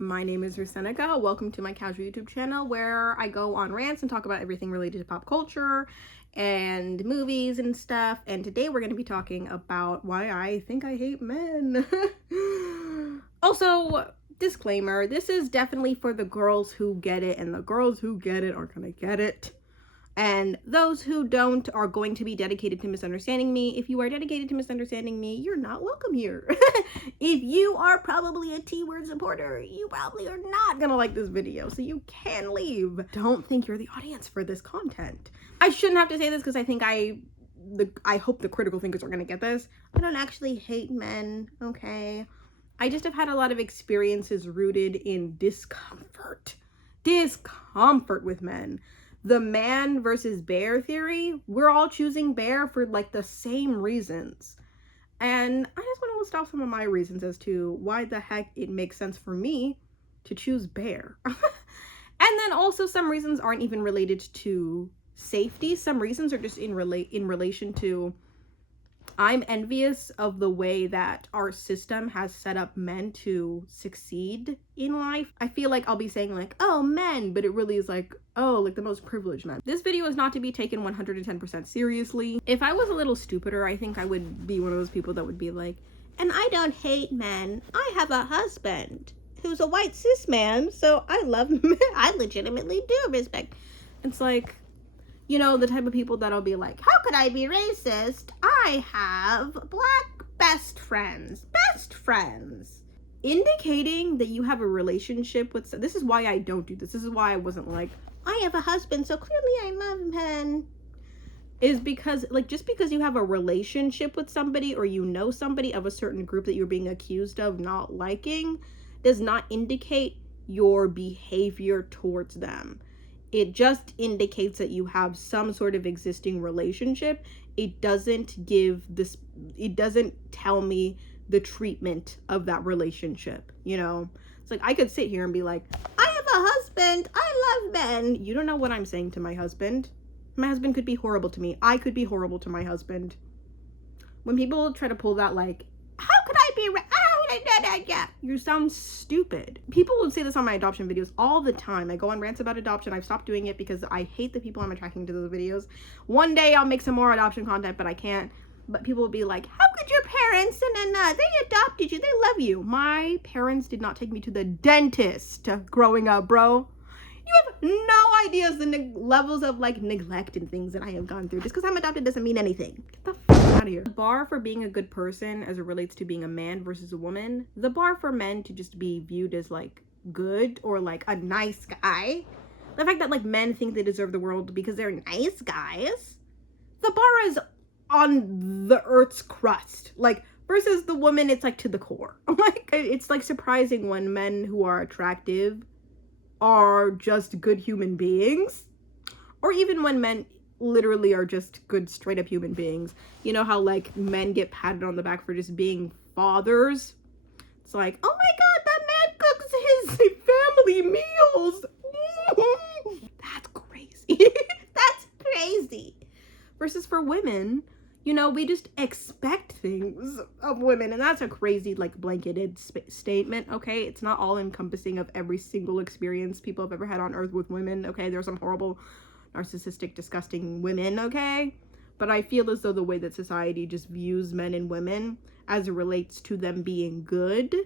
My name is Rusenica. Welcome to my casual YouTube channel where I go on rants and talk about everything related to pop culture and movies and stuff. And today we're going to be talking about why I think I hate men. Also, disclaimer, this is definitely for the girls who get it, and the girls who get it are going to get it. And those who don't are going to be dedicated to misunderstanding me. If you are dedicated to misunderstanding me, you're not welcome here. If you are probably a T-word supporter, you probably are not gonna like this video, so you can leave. Don't think you're the audience for this content. I shouldn't have to say this because I hope the critical thinkers are gonna get this. I don't actually hate men, okay? I just have had a lot of experiences rooted in discomfort with men. The man versus bear theory, we're all choosing bear for like the same reasons. And I just want to list off some of my reasons as to why the heck it makes sense for me to choose bear. And then also some reasons aren't even related to safety. Some reasons are just in relation to I'm envious of the way that our system has set up men to succeed in life. I feel like I'll be saying like, oh, men, but it really is like, oh, like the most privileged men. This video is not to be taken 110% seriously. If I was a little stupider, I think I would be one of those people that would be like, and I don't hate men. I have a husband who's a white cis man, so I love men. I legitimately do respect. It's like, you know, the type of people that'll be like, how could I be racist? I have black best friends. Indicating that you have a relationship with, this is why I don't do this. This is why I wasn't like, I have a husband, so clearly I love men. Is because, like, just because you have a relationship with somebody or you know somebody of a certain group that you're being accused of not liking does not indicate your behavior towards them. It just indicates that you have some sort of existing relationship. It doesn't tell me the treatment of that relationship, you know? It's like, I could sit here and be like, I have a husband, I love men. You don't know what I'm saying to my husband. My husband could be horrible to me. I could be horrible to my husband. When people try to pull that, like, how could I be, you sound stupid. People would say this on my adoption videos all the time. I go on rants about adoption. I've stopped doing it because I hate the people I'm attracting to those videos. One day I'll make some more adoption content, but I can't. But people will be like, how could your parents, they adopted you, they love you. My parents did not take me to the dentist growing up, bro. You have no ideas the levels of like neglect and things that I have gone through. Just because I'm adopted doesn't mean anything. Get the fuck out of here. The bar for being a good person as it relates to being a man versus a woman, the bar for men to just be viewed as like good or like a nice guy, the fact that like men think they deserve the world because they're nice guys, the bar is on the earth's crust. Like, versus the woman, it's like to the core. Like, it's like surprising when men who are attractive are just good human beings, or even when men literally are just good straight up human beings. You know how like men get patted on the back for just being fathers? It's like, oh my god, that man cooks his family meals. That's crazy. That's crazy. Versus for women, you know, we just expect things of women, and that's a crazy, like, blanketed statement, okay? It's not all encompassing of every single experience people have ever had on earth with women, okay? There's some horrible, narcissistic, disgusting women, okay? But I feel as though the way that society just views men and women as it relates to them being good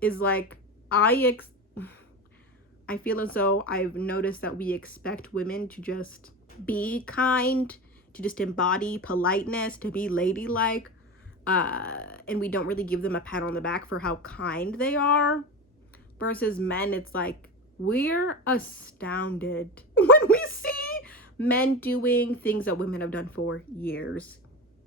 is like, I feel as though I've noticed that we expect women to just be kind, to just embody politeness, to be ladylike, and we don't really give them a pat on the back for how kind they are. Versus men, it's like, we're astounded when we see men doing things that women have done for years.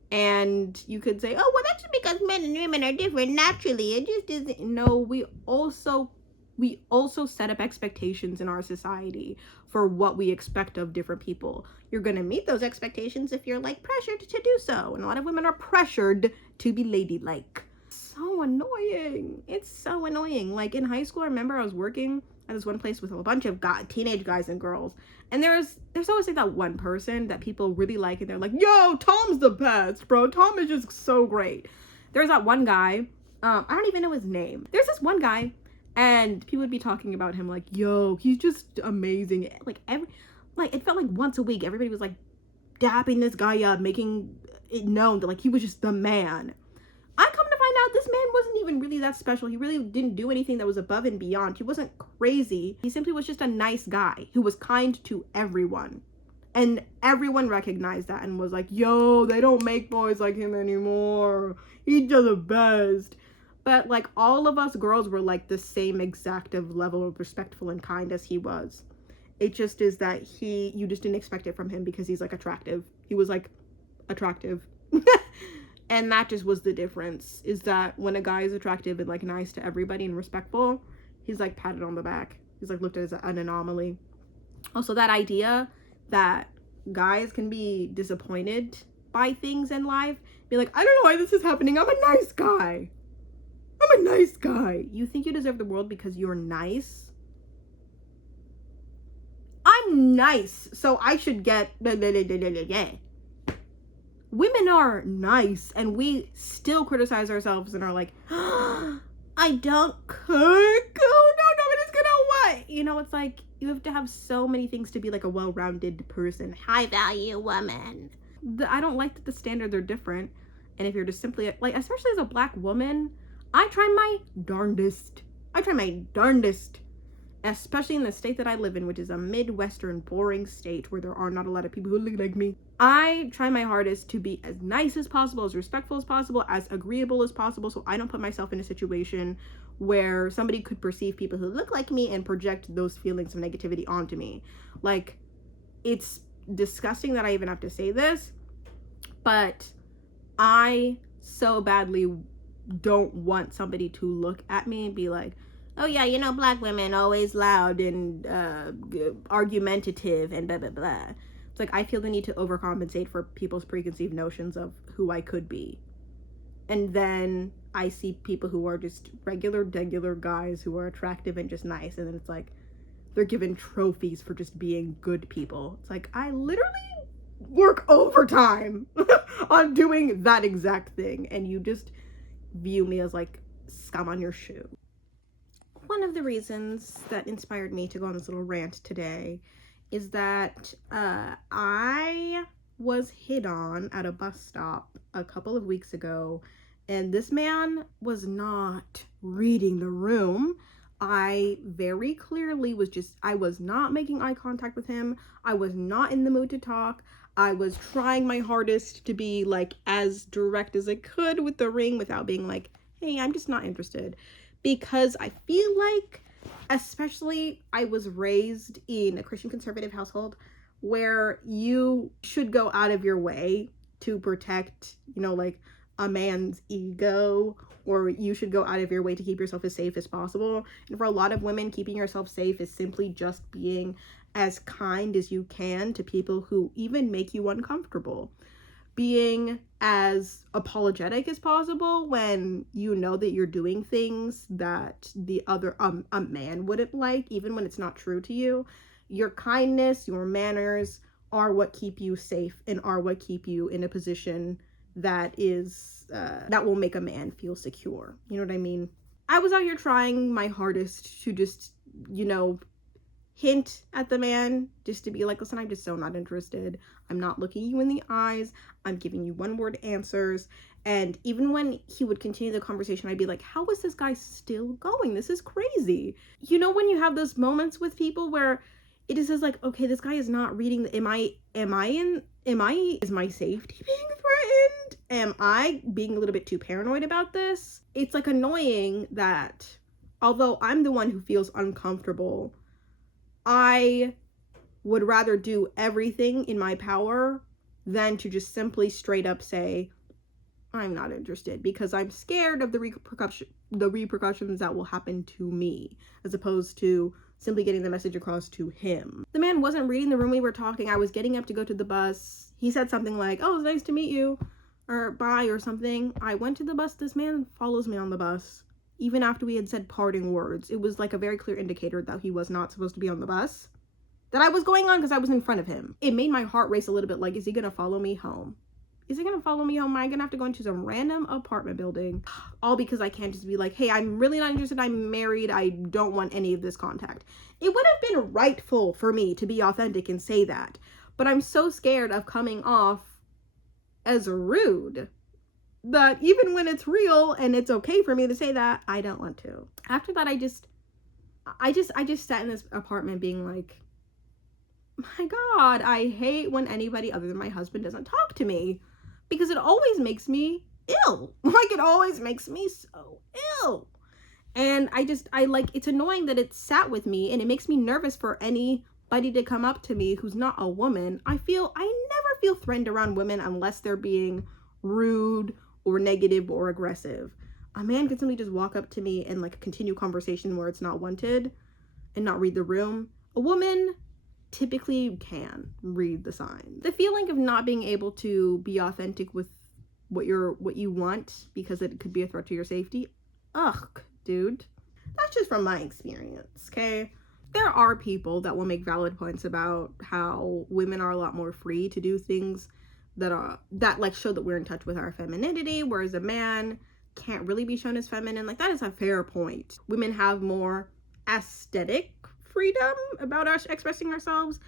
And you could say, oh, well, that's because men and women are different naturally. It just isn't. No, we also set up expectations in our society for what we expect of different people. You're going to meet those expectations if you're like pressured to do so. And a lot of women are pressured to be ladylike. So annoying. It's so annoying. Like in high school, I remember I was working at this one place with a bunch of teenage guys and girls. And there's always like that one person that people really like. And they're like, yo, Tom's the best, bro. Tom is just so great. There's that one guy. I don't even know his name. There's this one guy. And people would be talking about him like, yo, he's just amazing. Like it felt like once a week, everybody was like dapping this guy up, making it known that like he was just the man. I come to find out this man wasn't even really that special. He really didn't do anything that was above and beyond. He wasn't crazy. He simply was just a nice guy who was kind to everyone. And everyone recognized that and was like, yo, they don't make boys like him anymore. He's just the best. But like all of us girls were like the same exact level of respectful and kind as he was. It just is that you just didn't expect it from him because he's like attractive. He was like attractive. And that just was the difference, is that when a guy is attractive and like nice to everybody and respectful, he's like patted on the back. He's like looked at as an anomaly. Also, that idea that guys can be disappointed by things in life, be like, I don't know why this is happening. I'm a nice guy. I'm a nice guy. You think you deserve the world because you're nice? I'm nice, so I should get women are nice, and we still criticize ourselves and are like, oh, I don't cook. Oh no, nobody's gonna what? You know, it's like you have to have so many things to be like a well-rounded person. High value woman. I don't like that the standards are different. And if you're just simply like, especially as a black woman, I try my darndest. Especially in the state that I live in, which is a Midwestern boring state where there are not a lot of people who look like me. I try my hardest to be as nice as possible, as respectful as possible, as agreeable as possible, so I don't put myself in a situation where somebody could perceive people who look like me and project those feelings of negativity onto me. Like, it's disgusting that I even have to say this, but I so badly don't want somebody to look at me and be like, oh yeah, you know, black women always loud and argumentative and blah blah blah. It's like I feel the need to overcompensate for people's preconceived notions of who I could be. And then I see people who are just regular guys who are attractive and just nice, and then it's like they're given trophies for just being good people. It's like I literally work overtime on doing that exact thing, and you just view me as like scum on your shoe. One of the reasons that inspired me to go on this little rant today is that I was hit on at a bus stop a couple of weeks ago, and this man was not reading the room. I very clearly I was not making eye contact with him. I was not in the mood to talk. I was trying my hardest to be like as direct as I could with the ring without being like, hey, I'm just not interested. Because I feel like, especially I was raised in a Christian conservative household where you should go out of your way to protect, you know, like a man's ego, or you should go out of your way to keep yourself as safe as possible. And for a lot of women, keeping yourself safe is simply just being as kind as you can to people who even make you uncomfortable. Being as apologetic as possible when you know that you're doing things that the other a man wouldn't like, even when it's not true to you. Your kindness, your manners are what keep you safe and are what keep you in a position that is that will make a man feel secure. You know what I mean? I was out here trying my hardest to just, you know, hint at the man, just to be like, listen, I'm just so not interested. I'm not looking you in the eyes. I'm giving you one-word answers. And even when he would continue the conversation, I'd be like, how is this guy still going? This is crazy. You know, when you have those moments with people where it is just like, okay, this guy is not reading is my safety being threatened? Am I being a little bit too paranoid about this? It's like annoying that although I'm the one who feels uncomfortable, I would rather do everything in my power than to just simply straight up say, I'm not interested, because I'm scared of the repercussions that will happen to me, as opposed to simply getting the message across to him. The man wasn't reading the room we were talking. I was getting up to go to the bus. He said something like, oh, it's nice to meet you, or bye, or something. I went to the bus. This man follows me on the bus. Even after we had said parting words, it was like a very clear indicator that he was not supposed to be on the bus that I was going on because I was in front of him. It made my heart race a little bit, like, is he gonna follow me home? Is it gonna follow me home? Am I gonna have to go into some random apartment building? All because I can't just be like, hey, I'm really not interested. I'm married. I don't want any of this contact. It would have been rightful for me to be authentic and say that. But I'm so scared of coming off as rude that even when it's real and it's okay for me to say that, I don't want to. After that, I just sat in this apartment being like, my God, I hate when anybody other than my husband doesn't talk to me, because it always makes me ill. Like, it always makes me so ill. And I like, it's annoying that it sat with me, and it makes me nervous for anybody to come up to me who's not a woman. I never feel threatened around women unless they're being rude or negative or aggressive. A man can simply just walk up to me and like continue conversation where it's not wanted and not read the room. A woman typically can read the signs. The feeling of not being able to be authentic with what you want because it could be a threat to your safety. Ugh, dude. That's just from my experience, okay? There are people that will make valid points about how women are a lot more free to do things that like show that we're in touch with our femininity, whereas a man can't really be shown as feminine. Like, that is a fair point. Women have more aesthetic freedom about us expressing ourselves.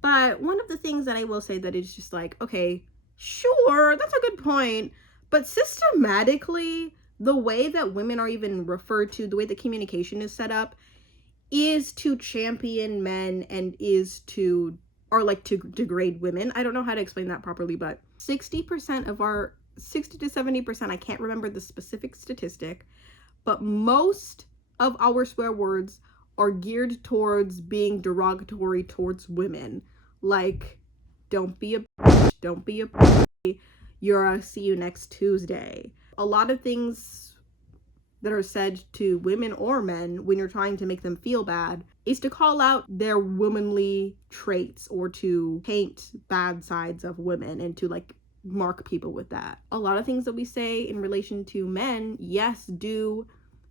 But one of the things that I will say that is just like, okay, sure, that's a good point, but systematically, the way that women are even referred to, the way the communication is set up, is to champion men and to degrade women. I don't know how to explain that properly, but 60% of our 60 to 70%, I can't remember the specific statistic, but most of our swear words are geared towards being derogatory towards women. Like, don't be a bitch, don't be a bitch, you're a see you next Tuesday. A lot of things that are said to women or men when you're trying to make them feel bad is to call out their womanly traits or to paint bad sides of women and to like mark people with that. A lot of things that we say in relation to men, yes, do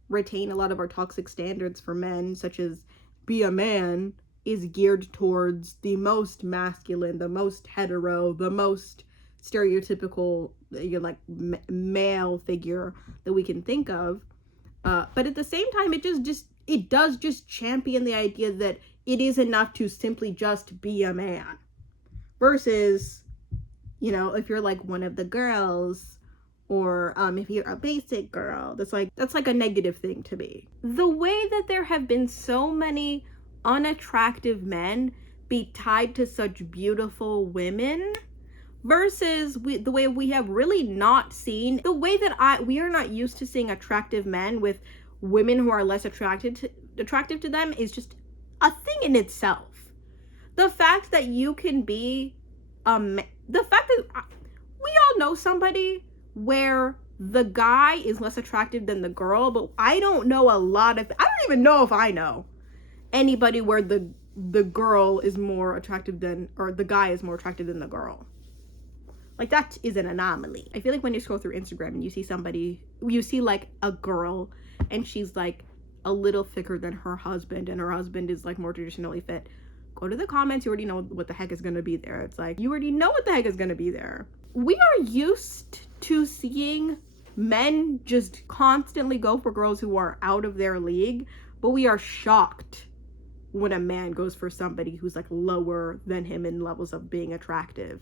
retain a lot of our toxic standards for men, such as be a man, is geared towards the most masculine, the most hetero, the most stereotypical, male figure that we can think of. But at the same time, it does just champion the idea that it is enough to simply just be a man. Versus, if you're like one of the girls, or if you're a basic girl, that's like a negative thing to me. The way that there have been so many unattractive men be tied to such beautiful women, versus the way we have really not seen, the way that we are not used to seeing attractive men with women who are less attractive to them is just a thing in itself. The fact that you can be the fact that we all know somebody where the guy is less attractive than the girl, but I don't even know if I know anybody where the girl is more attractive than, or the guy is more attractive than the girl. Like, that is an anomaly. I feel like when you scroll through Instagram and you see like a girl and she's like a little thicker than her husband and her husband is like more traditionally fit, go to the comments, you already know what the heck is going to be there. It's like, you already know what the heck is going to be there. We are used to seeing men just constantly go for girls who are out of their league, but we are shocked when a man goes for somebody who's like lower than him in levels of being attractive,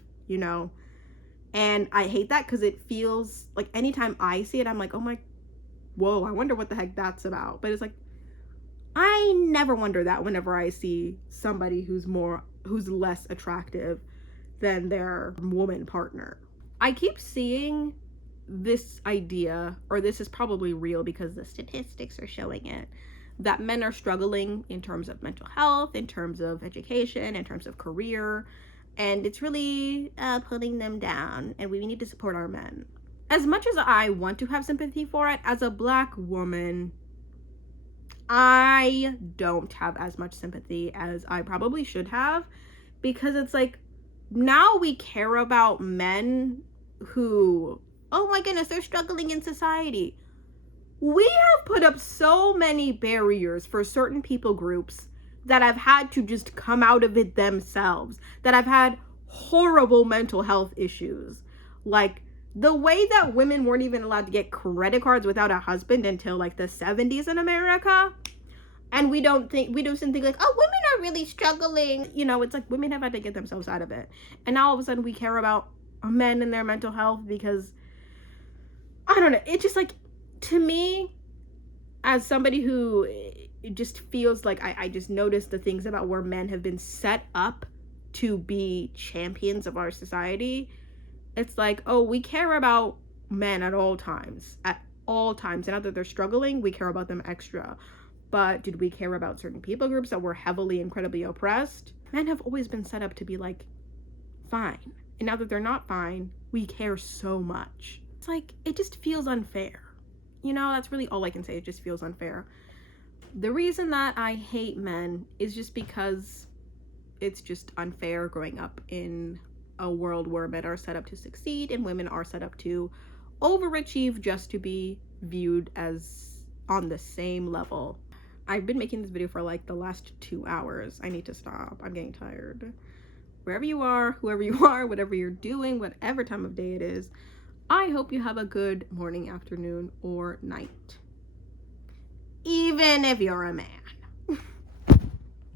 And I hate that because it feels like anytime I see it, I'm like, whoa, I wonder what the heck that's about. But it's like, I never wonder that whenever I see somebody who's less attractive than their woman partner. I keep seeing this idea, or this is probably real because the statistics are showing it, that men are struggling in terms of mental health, in terms of education, in terms of career, and it's really putting them down, and we need to support our men. As much as I want to have sympathy for it, as a Black woman, I don't have as much sympathy as I probably should have, because it's like, now we care about men who, oh my goodness, they're struggling in society. We have put up so many barriers for certain people groups that have had to just come out of it themselves, that have had horrible mental health issues. Like, the way that women weren't even allowed to get credit cards without a husband until like the 70s in America. And we don't think like, oh, women are really struggling. You know, it's like women have had to get themselves out of it. And now all of a sudden we care about men and their mental health because, I don't know. It just like, to me, as somebody who it just feels like I just noticed the things about where men have been set up to be champions of our society. It's like, oh, we care about men at all times. At all times. And now that they're struggling, we care about them extra. But did we care about certain people groups that were heavily, incredibly oppressed? Men have always been set up to be like, fine. And now that they're not fine, we care so much. It's like, it just feels unfair. You know, that's really all I can say. It just feels unfair. The reason that I hate men is just because it's just unfair growing up in a world where men are set up to succeed and women are set up to overachieve just to be viewed as on the same level. I've been making this video for like the last 2 hours. I need to stop. I'm getting tired. Wherever you are, whoever you are, whatever you're doing, whatever time of day it is, I hope you have a good morning, afternoon, or night. Even if you're a man.